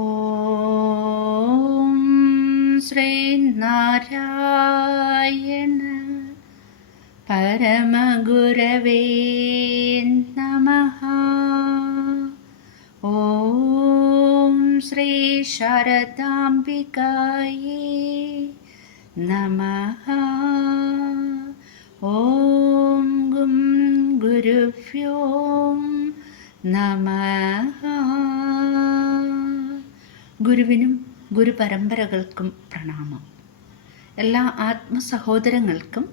ഓം ശ്രീനാരായണ പരമഗുരവേ നമഃ. ഓം ശ്രീ ശാരദാംബികായേ നമഃ. ഓം ഗും ഗുരുഭ്യോ നമഃ. ഗുരുവിനും ഗുരുപരമ്പരകൾക്കും പ്രണാമം. എല്ലാ ആത്മസഹോദരങ്ങൾക്കും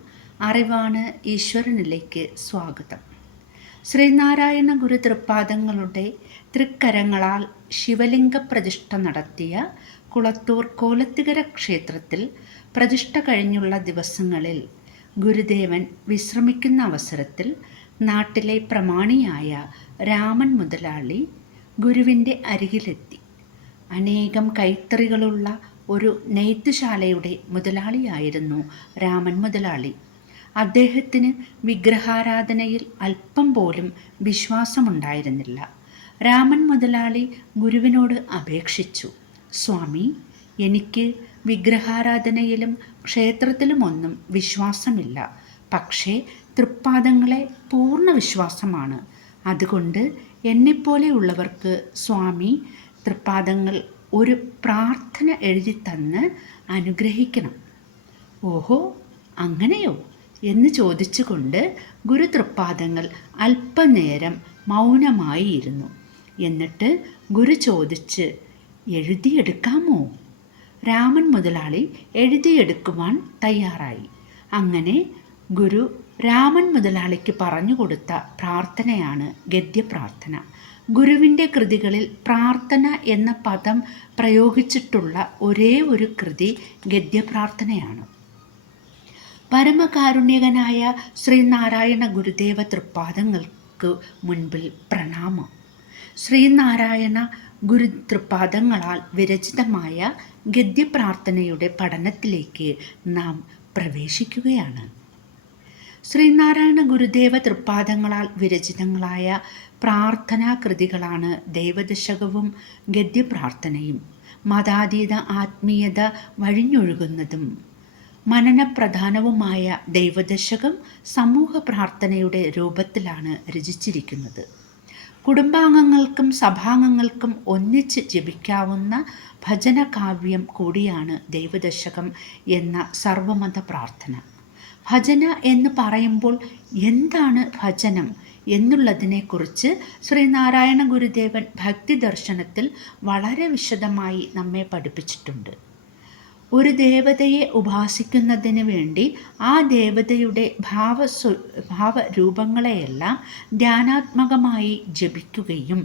അറിവാണ് ഈശ്വരനിലേക്ക് സ്വാഗതം. ശ്രീനാരായണ ഗുരു തൃപ്പാദങ്ങളുടെ തൃക്കരങ്ങളാൽ ശിവലിംഗ പ്രതിഷ്ഠ നടത്തിയ കുളത്തൂർ കോലത്തികര ക്ഷേത്രത്തിൽ പ്രതിഷ്ഠ കഴിഞ്ഞുള്ള ദിവസങ്ങളിൽ ഗുരുദേവൻ വിശ്രമിക്കുന്ന അവസരത്തിൽ നാട്ടിലെ പ്രമാണിയായ രാമൻ മുതലാളി ഗുരുവിൻ്റെ അരികിലെത്തി. അനേകം കൈത്തറികളുള്ള ഒരു നെയ്ത്തുശാലയുടെ മുതലാളിയായിരുന്നു രാമൻ മുതലാളി. അദ്ദേഹത്തിന് വിഗ്രഹാരാധനയിൽ അല്പം പോലും വിശ്വാസമുണ്ടായിരുന്നില്ല. രാമൻ മുതലാളി ഗുരുവിനോട് അപേക്ഷിച്ചു, സ്വാമി, എനിക്ക് വിഗ്രഹാരാധനയിലും ക്ഷേത്രത്തിലുമൊന്നും വിശ്വാസമില്ല. പക്ഷേ തൃപ്പാദങ്ങളെ പൂർണ്ണ വിശ്വാസമാണ്. അതുകൊണ്ട് എന്നെപ്പോലെയുള്ളവർക്ക് സ്വാമി തൃപ്പാദങ്ങൾ ഒരു പ്രാർത്ഥന എഴുതി തന്ന് അനുഗ്രഹിക്കണം. ഓഹോ, അങ്ങനെയോ എന്ന് ചോദിച്ചുകൊണ്ട് ഗുരു തൃപ്പാദങ്ങൾ അല്പനേരം മൗനമായി ഇരുന്നു. എന്നിട്ട് ഗുരു ചോദിച്ച്, എഴുതിയെടുക്കാമോ? രാമൻ മുതലാളി എഴുതിയെടുക്കുവാൻ തയ്യാറായി. അങ്ങനെ ഗുരു രാമൻ മുതലാളിക്ക് പറഞ്ഞു കൊടുത്ത പ്രാർത്ഥനയാണ് ഗദ്യപ്രാർത്ഥന. ഗുരുവിൻ്റെ കൃതികളിൽ പ്രാർത്ഥന എന്ന പദം പ്രയോഗിച്ചിട്ടുള്ള ഒരേ ഒരു കൃതി ഗദ്യപ്രാർത്ഥനയാണ്. പരമകാരുണ്യകനായ ശ്രീനാരായണ ഗുരുദേവ തൃപ്പാദങ്ങൾക്ക് മുൻപിൽ പ്രണാമം. ശ്രീനാരായണ ഗുരു തൃപ്പാദങ്ങളാൽ വിരചിതമായ ഗദ്യപ്രാർത്ഥനയുടെ പഠനത്തിലേക്ക് നാം പ്രവേശിക്കുകയാണ്. ശ്രീനാരായണ ഗുരുദേവ തൃപ്പാദങ്ങളാൽ വിരചിതങ്ങളായ പ്രാർത്ഥനാ കൃതികളാണ് ദൈവദശകവും ഗദ്യപ്രാർത്ഥനയും. മതാതീത ആത്മീയത വഴിഞ്ഞൊഴുകുന്നതും മനനപ്രധാനവുമായ ദൈവദശകം സമൂഹ പ്രാർത്ഥനയുടെ രൂപത്തിലാണ് രചിച്ചിരിക്കുന്നത്. കുടുംബാംഗങ്ങൾക്കും സഭാംഗങ്ങൾക്കും ഒന്നിച്ച് ജപിക്കാവുന്ന ഭജനകാവ്യം കൂടിയാണ് ദൈവദശകം എന്ന സർവമത പ്രാർത്ഥന. ഭജന എന്ന് പറയുമ്പോൾ എന്താണ് ഭജനം എന്നുള്ളതിനെക്കുറിച്ച് ശ്രീനാരായണ ഗുരുദേവൻ ഭക്തി ദർശനത്തിൽ വളരെ വിശദമായി നമ്മെ പഠിപ്പിച്ചിട്ടുണ്ട്. ഒരു ദേവതയെ ഉപാസിക്കുന്നതിന് വേണ്ടി ആ ദേവതയുടെ ഭാവരൂപങ്ങളെയെല്ലാം ധ്യാനാത്മകമായി ജപിക്കുകയും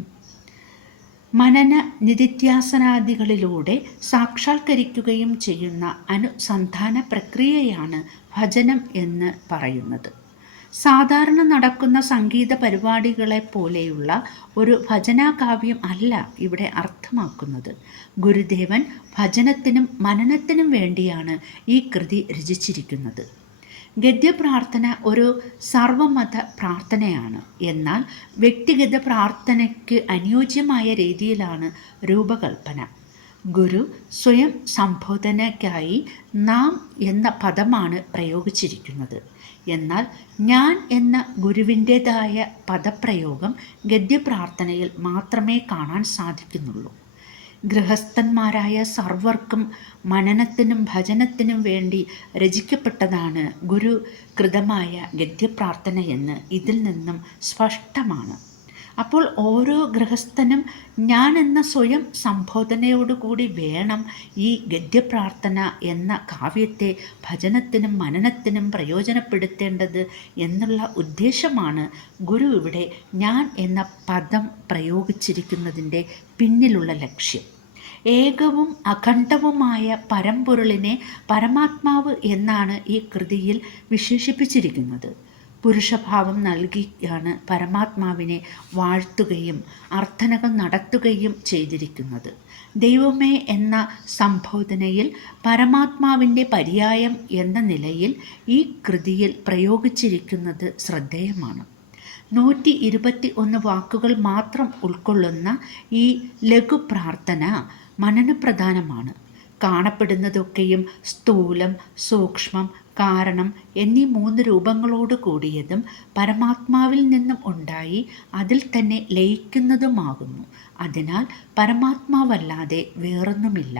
മനന നിധിധ്യാസനാദികളിലൂടെ സാക്ഷാത്കരിക്കുകയും ചെയ്യുന്ന അനുസന്ധാന പ്രക്രിയയാണ് ഭജനം എന്ന് പറയുന്നത്. സാധാരണ നടക്കുന്ന സംഗീത പരിപാടികളെ പോലെയുള്ള ഒരു ഭജനാകാവ്യം അല്ല ഇവിടെ അർത്ഥമാക്കുന്നത്. ഗുരുദേവൻ ഭജനത്തിനും മനനത്തിനും വേണ്ടിയാണ് ഈ കൃതി രചിച്ചിരിക്കുന്നത്. ഗദ്യപ്രാർത്ഥന ഒരു സർവമത പ്രാർത്ഥനയാണ്. എന്നാൽ വ്യക്തിഗത പ്രാർത്ഥനയ്ക്ക് അനുയോജ്യമായ രീതിയിലാണ് രൂപകൽപ്പന. ഗുരു സ്വയം സംബോധനയ്ക്കായി നാം എന്ന പദമാണ് പ്രയോഗിച്ചിരിക്കുന്നത്. എന്നാൽ ഞാൻ എന്ന ഗുരുവിൻ്റേതായ പദപ്രയോഗം ഗദ്യപ്രാർത്ഥനയിൽ മാത്രമേ കാണാൻ സാധിക്കുന്നുള്ളൂ. ഗൃഹസ്ഥന്മാരായ സർവർക്കും മനനത്തിനും ഭജനത്തിനും വേണ്ടി രചിക്കപ്പെട്ടതാണ് ഗുരു കൃതമായ ഗദ്യപ്രാർത്ഥനയെന്ന് ഇതിൽ നിന്നും സ്പഷ്ടമാണ്. അപ്പോൾ ഓരോ ഗൃഹസ്ഥനും ഞാൻ എന്ന സ്വയം സംബോധനയോടുകൂടി വേണം ഈ ഗദ്യപ്രാർത്ഥന എന്ന കാവ്യത്തെ ഭജനത്തിനും മനനത്തിനും പ്രയോജനപ്പെടുത്തേണ്ടത് എന്നുള്ള ഉദ്ദേശമാണ് ഗുരു ഇവിടെ ഞാൻ എന്ന പദം പ്രയോഗിച്ചിരിക്കുന്നതിൻ്റെ പിന്നിലുള്ള ലക്ഷ്യം. ഏകവും അഖണ്ഡവുമായ പരമ്പൊരുളിനെ പരമാത്മാവ് എന്നാണ് ഈ കൃതിയിൽ വിശേഷിപ്പിച്ചിരിക്കുന്നത്. പുരുഷഭാവം നൽകിയാണ് പരമാത്മാവിനെ വാഴ്ത്തുകയും അർത്ഥനകൾ നടത്തുകയും ചെയ്തിരിക്കുന്നത്. ദൈവമേ എന്ന സംബോധനയിൽ പരമാത്മാവിൻ്റെ പര്യായം എന്ന നിലയിൽ ഈ കൃതിയിൽ പ്രയോഗിച്ചിരിക്കുന്നത് ശ്രദ്ധേയമാണ്. 121 വാക്കുകൾ മാത്രം ഉൾക്കൊള്ളുന്ന ഈ ലഘു പ്രാർത്ഥന മനനപ്രധാനമാണ്. കാണപ്പെടുന്നതൊക്കെയും സ്ഥൂലം, സൂക്ഷ്മം, കാരണം എന്നീ 3 രൂപങ്ങളോട് കൂടിയതും പരമാത്മാവിൽ നിന്നും ഉണ്ടായി അതിൽ തന്നെ ലയിക്കുന്നതുമാകുന്നു. അതിനാൽ പരമാത്മാവല്ലാതെ വേറൊന്നുമില്ല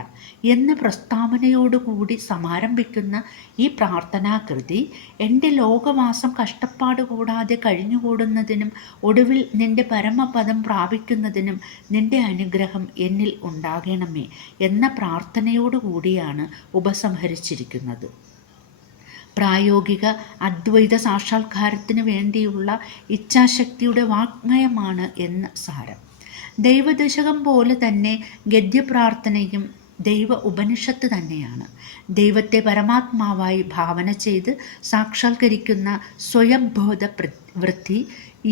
എന്ന പ്രസ്താവനയോടുകൂടി സമാരംഭിക്കുന്ന ഈ പ്രാർത്ഥനാകൃതി എൻ്റെ ലോകവാസം കഷ്ടപ്പാട് കൂടാതെ കഴിഞ്ഞുകൂടുന്നതിനും ഒടുവിൽ നിന്റെ പരമപദം പ്രാപിക്കുന്നതിനും നിന്റെ അനുഗ്രഹം എന്നിൽ ഉണ്ടാകണമേ എന്ന പ്രാർത്ഥനയോടുകൂടിയാണ് ഉപസംഹരിച്ചിരിക്കുന്നത്. പ്രായോഗിക അദ്വൈത സാക്ഷാത്കാരത്തിന് വേണ്ടിയുള്ള ഇച്ഛാശക്തിയുടെ വാഗ്മയമാണ് എന്ന് സാരം. ദൈവദശകം പോലെ തന്നെ ഗദ്യപ്രാർത്ഥനയും ദൈവ ഉപനിഷത്ത് തന്നെയാണ്. ദൈവത്തെ പരമാത്മാവായി ഭാവന ചെയ്ത് സാക്ഷാത്കരിക്കുന്ന സ്വയംബോധ വൃത്തി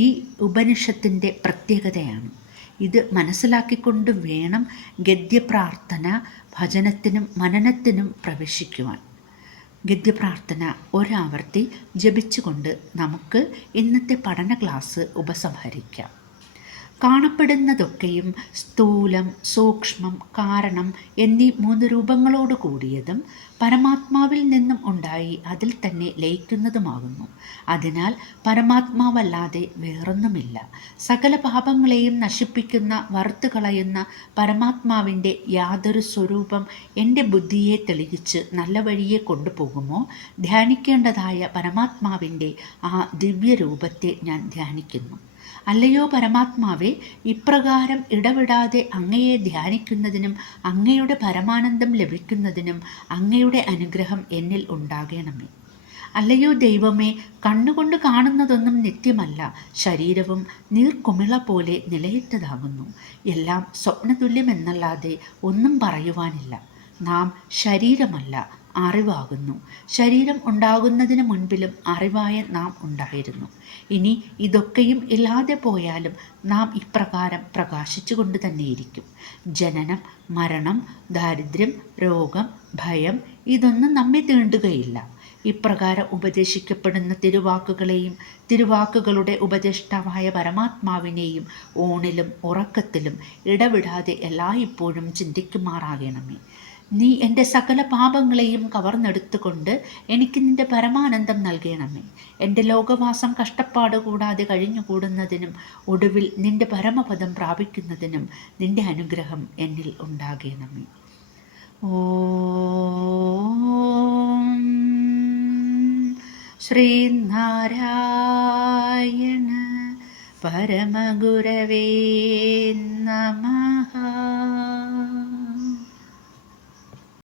ഈ ഉപനിഷത്തിൻ്റെ പ്രത്യേകതയാണ്. ഇത് മനസ്സിലാക്കിക്കൊണ്ട് വേണം ഗദ്യപ്രാർത്ഥന ഭജനത്തിനും മനനത്തിനും പ്രവേശിക്കുവാൻ. ഗദ്യപ്രാർത്ഥന ഒരാവർത്തി ജപിച്ചുകൊണ്ട് നമുക്ക് ഇന്നത്തെ പഠന ക്ലാസ് ഉപസംഹരിക്കാം. കാണപ്പെടുന്നതൊക്കെയും സ്ഥൂലം, സൂക്ഷ്മം, കാരണം എന്നീ 3 രൂപങ്ങളോട് കൂടിയതും പരമാത്മാവിൽ നിന്നും ഉണ്ടായി അതിൽ തന്നെ ലയിക്കുന്നതുമാകുന്നു. അതിനാൽ പരമാത്മാവല്ലാതെ വേറൊന്നുമില്ല. സകല പാപങ്ങളെയും നശിപ്പിക്കുന്ന, വറുത്തു കളയുന്ന പരമാത്മാവിൻ്റെ യാതൊരു സ്വരൂപം എൻ്റെ ബുദ്ധിയെ തെളിയിച്ച് നല്ല വഴിയെ കൊണ്ടുപോകുമോ? ധ്യാനിക്കേണ്ടതായ പരമാത്മാവിൻ്റെ ആ ദിവ്യരൂപത്തെ ഞാൻ ധ്യാനിക്കുന്നു. അല്ലയോ പരമാത്മാവേ, ഇപ്രകാരം ഇടവിടാതെ അങ്ങയെ ധ്യാനിക്കുന്നതിനും അങ്ങയുടെ പരമാനന്ദം ലഭിക്കുന്നതിനും അങ്ങയുടെ അനുഗ്രഹം എന്നിൽ ഉണ്ടാകണമേ. അല്ലയോ ദൈവമേ, കണ്ണുകൊണ്ട് കാണുന്നതൊന്നും നിത്യമല്ല. ശരീരവും നീർക്കുമിള പോലെ നിലയറ്റതാകുന്നു. എല്ലാം സ്വപ്നതുല്യമെന്നല്ലാതെ ഒന്നും പറയുവാനില്ല. നാം ശരീരമല്ല, അറിവാകുന്നു. ശരീരം ഉണ്ടാകുന്നതിന് മുൻപിലും അറിവായ നാം ഉണ്ടായിരുന്നു. ഇനി ഇതൊക്കെയും ഇല്ലാതെ പോയാലും നാം ഇപ്രകാരം പ്രകാശിച്ചു കൊണ്ട് തന്നെയിരിക്കും. ജനനം, മരണം, ദാരിദ്ര്യം, രോഗം, ഭയം ഇതൊന്നും നമ്മെ തീണ്ടുകയില്ല. ഇപ്രകാരം ഉപദേശിക്കപ്പെടുന്ന തിരുവാക്കുകളെയും തിരുവാക്കുകളുടെ ഉപദേഷ്ടാവായ പരമാത്മാവിനെയും ഊണിലും ഉറക്കത്തിലും ഇടവിടാതെ എല്ലായ്പ്പോഴും ചിന്തിക്കുമാറാകണമേ. നീ എൻ്റെ സകല പാപങ്ങളെയും കവർന്നെടുത്തുകൊണ്ട് എനിക്ക് നിൻ്റെ പരമാനന്ദം നൽകണമേ. എൻ്റെ ലോകവാസം കഷ്ടപ്പാട് കൂടാതെ കഴിഞ്ഞുകൂടുന്നതിനും ഒടുവിൽ നിൻ്റെ പരമപദം പ്രാപിക്കുന്നതിനും നിൻ്റെ അനുഗ്രഹം എന്നിൽ ഉണ്ടാകണമേ. ഓം ശ്രീനാരായണ പരമഗുരവേ നമഃ.